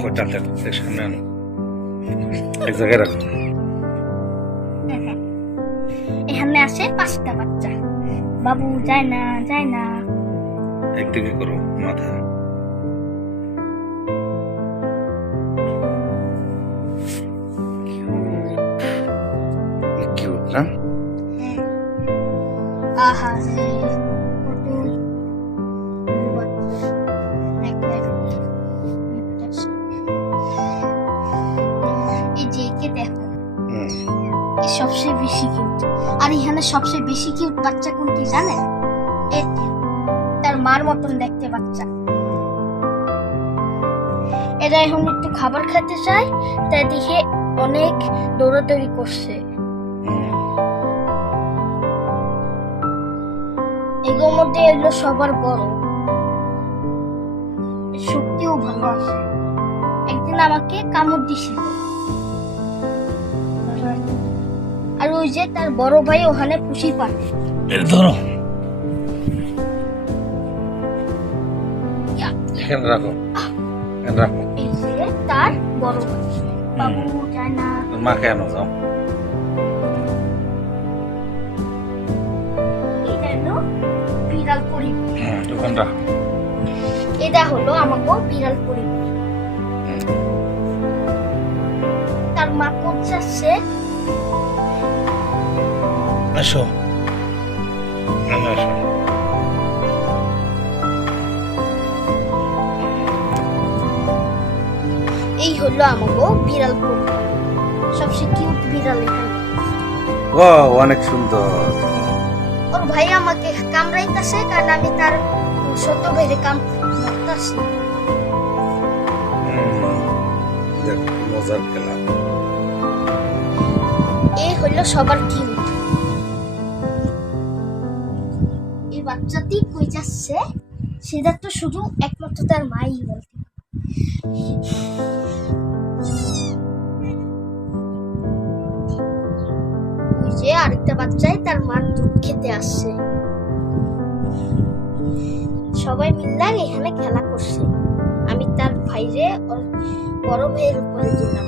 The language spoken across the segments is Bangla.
কয়টা সামনে আনো, এক জায়গায় রাখো। এখানে আছে 5টা বাচ্চা। বাবু যায় না, যায় না। একদিকে করো মাথা। কিউট না? আহা রে, কত বাচ্চা। এই যে একে দেখো, এ সবচেয়ে বেশি কিউট। আর এখানে সবচেয়ে বেশি কিউট বাচ্চা কোনটি জানেন? এটি, তার মার মতন দেখতে বাচ্চা। এরা এখন একটু খাবার খেতে চায়, তাই দেখে অনেক দৌড়াদৌড়ি করছে। এগুলোর মধ্যে এগুলো সবার বড়, শক্তিও ভালো আছে। একদিন আমাকে কামড় দিছিল। আর ওই যে তার বড় ভাই ওখানে পুষি পারে। ধরো, এখানে রাখো, এখানে রাখো। এই যে তার বড় ভাই। বাবু যায় না। মাকে আনো, যাও। এটা হলো বিড়াল পরিবার। ওখানে রাখো। এটা হলো আমাকে বিড়াল পরিবার। তার মা করছে আসো, আসো। এই হলো আমাকে বিড়াল পরিবার। সবচেয়ে কিউট বিড়াল এখানে। ও অনেক সুন্দর। ওর ভাই আমাকে কামড়াইতেছে, কারণ আমি তার ছোট ভাইরে কামড়াইতেছি। দেখ মজার খেলা। এই হলো সবার কিউট। এই বাচ্চাটি কই যাচ্ছে সেটা তো শুধু একমাত্র তার মাই বলতে। ওই যে আরেকটা বাচ্চাই তার মার দুধ খেতে আসছে। সবাই মিলে এখানে খেলা করছে। আমি তার ভাইরে ওর বড় ভাইয়ের উপরে দিলাম।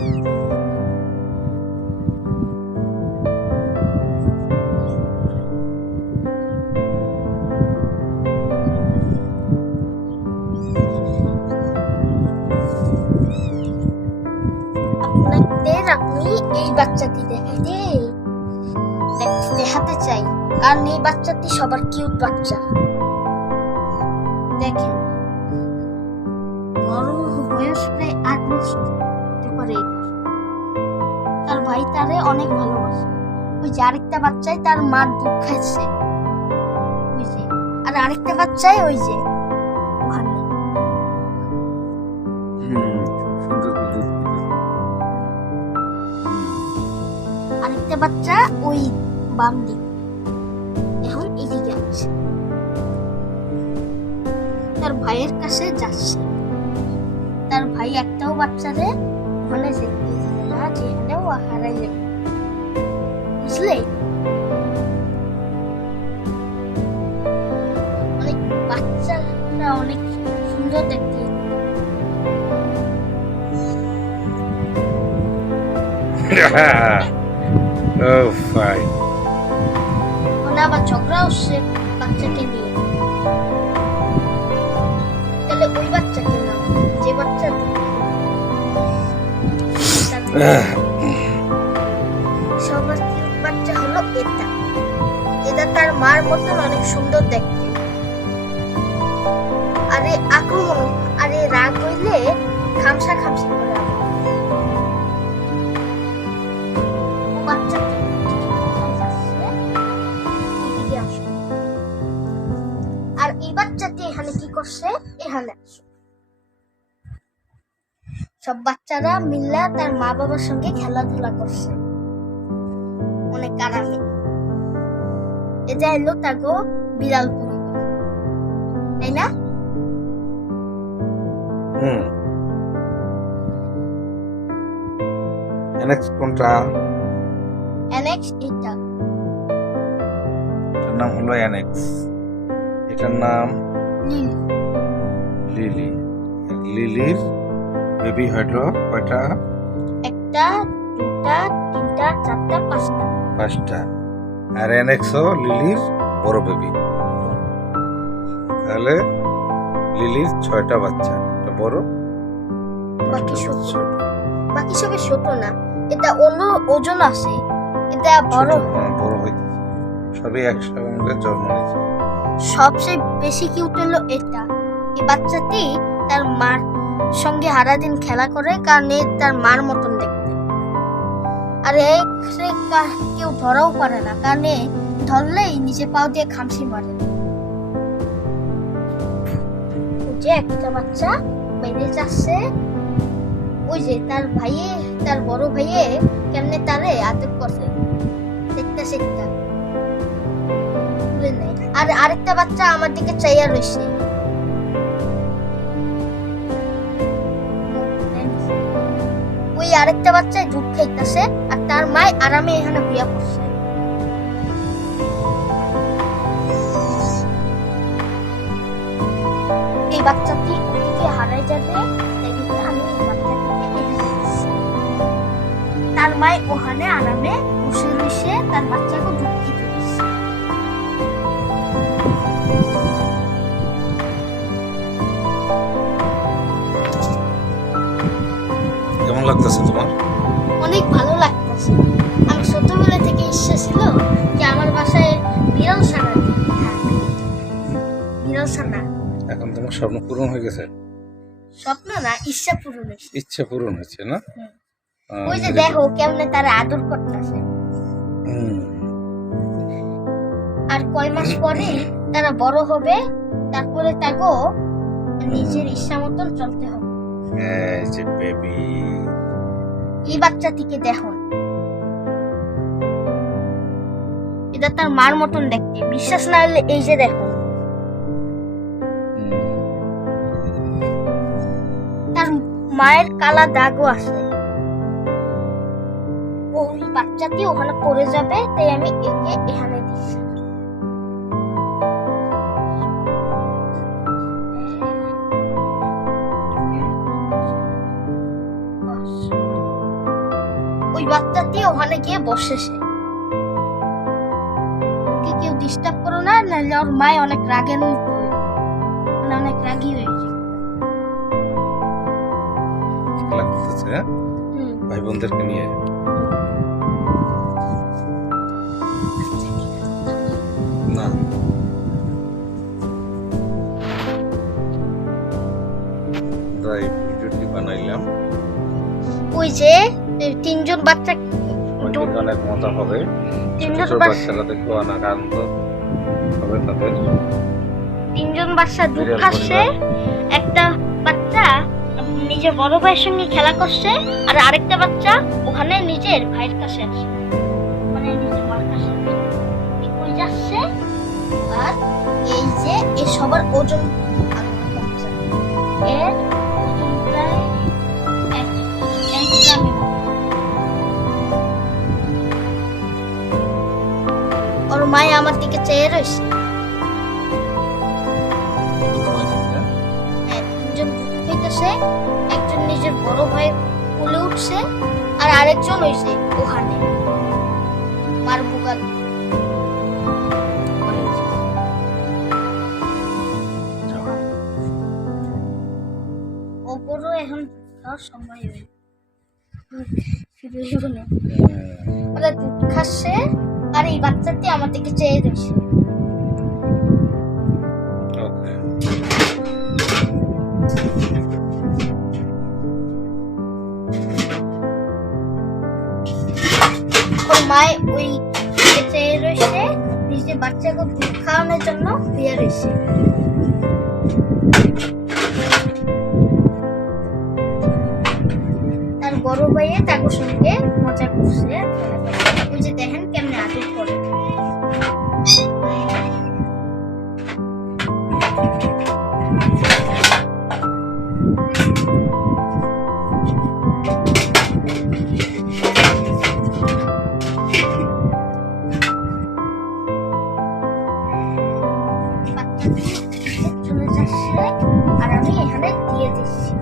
আপনি এই বাচ্চাটি দেখাতে চাই, কারণ এই বাচ্চাটি সবার কিউট বাচ্চা। দেখেন, বড় বয়স প্রায় 8 বছর হতে পারে। তার ভাই তারে অনেক ভালোবাসে। ওই যে আরেকটা বাচ্চাই তার মার দুধ খাইছে, ওই যে। আর আরেকটা বাচ্চাই ওই যে ওখানে। আরেকটা বাচ্চা ওই বাম দিক, এখন এদিকে আছে। তার ভাইয়ের কাছে যাচ্ছে। তার ভাই একটাও বাচ্চারে ওখানে যেতে দিয়েছিল না, যেখানে ও হারাই যাবে, বুঝলে? অনেক বাচ্চারা অনেক সুন্দর দেখতে। Oh, fine. ওনা আবার ঝগড়া হচ্ছে বাচ্চাকে নিয়ে। তাহলে ওই বাচ্চাকে নাম, যে বাচ্চা সবার বাচ্চা হলো এটা। এটা তার মার মতন অনেক সুন্দর দেখতে। আরে আক্রমণ, আরে রাগ হইলে খামসা খামসি করে। আর এই বাচ্চাটি এখানে কি করছে? এখানে সব বাচ্চারা মিলে তার মা বাবার সঙ্গে খেলাধুলা করছে অনেক আরামে। এটা হলো তাগো বিড়াল পরিবার, তাই না? নেক্সট কোনটা? অ্যানেক্স এটা। এটার নাম হলো অ্যানেক্স। এটার নাম লিলি। লিলি। লিলির বেবি হয়তো কয়টা? একটা, দুটা, তিনটা, চারটা, পাঁচটা। 5টা। আর এনেক্সো লিলির বড় বেবি। তাহলে লিলির 6টা বাচ্চা, একটা বড়, বাকি 5টা ছোট। ছোট। বাকি সবে ছোট না, এটা অন্য ওজন আছে, এটা বড়। ছোট, বড় হইতেছে, সবই একসঙ্গে জন্ম নিয়েছে। সবচেয়ে বেশি কিউট হলো এটা। এই বাচ্চাটি তার মার সঙ্গে সারাদিন খেলা করে, কারণ এ তার মার মতন দেখতে। আর কেউ ধরাও পারে না, কারণ এ ধরলেই নিজে পাও দিয়ে খামসি মারে। ওই যে একটা বাচ্চা বেরিয়ে যাচ্ছে, ওই যে তার বড় ভাইয়ে কেমনে তারে আদর করছে দেখতে শিখতে। আর আরেকটা বাচ্চা আমার দিকে চাইয়া রয়েছে। ওই আরেকটা বাচ্চা দুধ খাইতেছে, আর তার মায় আরামে এখানে বিয়া করছে। এই বাচ্চাটি ওদিকে হারাই যাবে, এদিকে আমি এই বাচ্চাটিকে এখানে দিচ্ছি। তার মায় ওখানে আরামে বসে রয়েছে, তার বাচ্চাকে দুধ খেতে দিচ্ছে। কেমন লাগতেছে তোমার? অনেক ভালো লাগতেছে। আমার ছোটবেলা থেকে ইচ্ছা ছিল যে আমার বাসায় বিড়াল ছানা বিড়াল ছানা। এখন তোমার স্বপ্ন পূরণ হয়ে গেছে? স্বপ্ন না, ইচ্ছা পূরণ হয়েছে। ইচ্ছা পূরণ হয়েছে না? ওই যে দেখো কেমনে তারা আদর করতেছে। আর কয় মাস পরে তারা বড় হবে, তারপরে তাকে নিজের ইচ্ছা মতন চলতে হবে। এই যে বেবি, এই বাচ্চাটিকে দেখো, এটা তার মার মতন দেখতে। বিশ্বাস না হলে এই যে দেখো, তার মায়ের কালা দাগও আছে। ওই বাচ্চাটি ওখানে পড়ে যাবে, তাই আমি একে এখানে দিচ্ছি। ওই বাচ্চাটি ওখানে গিয়ে বসেছে। ওকে কেউ ডিস্টার্ব করো না, নাহলে ওর মায় অনেক রাগান্বিত হয়ে, মানে অনেক রাগী হয়েছে। খেলা করতেছে ভাই বোনদেরকে নিয়ে। না, তাই ভিডিওটি বানাইলাম। ওই যে তিনজন বাচ্চা, অনেক মজা হবে। তিনজন ছোট বাচ্চারা দেখো অনেক আনন্দ হবে তাদের। তিনজন বাচ্চা দুধ খাচ্ছে। একটা বাচ্চা নিজের বড় ভাইয়ের সঙ্গে খেলা করছে, আর আরেকটা বাচ্চা ওখানে নিজের ভাইয়ের কাছে আছে, মানে নিজের মার কাছে কই যাচ্ছে। আর এই যে এই সবার ওজন বাচ্চা, এর ওজন প্রায় 1 গ্রামের মতো। ওর মায় আমার দিকে চেয়ে রয়েছে। তিনজন দুধ খাইতেছে, একজন নিজের বড় ভাই কোলে উঠছে, আর আরেকজন হইছে ওখানে মার বুকাল। ওপরও এখন খাওয়ার সময় ফিরে না, ওরা দুধ খাচ্ছে, আর এই বাচ্চাটি আমার দিকে চেয়ে রয়েছে। ওর মায় ওই চেয়ে রয়েছে, নিজের বাচ্চাকে দুধ খাওয়ানোর জন্য শুয়ে রয়েছে। তার বড় ভাইয়ে তাকে সঙ্গে মজা করছে। ওই যে দেখেন কেমনে আদর করে। চলে যাচ্ছে, আর আমি এখানে দিয়ে দিচ্ছি।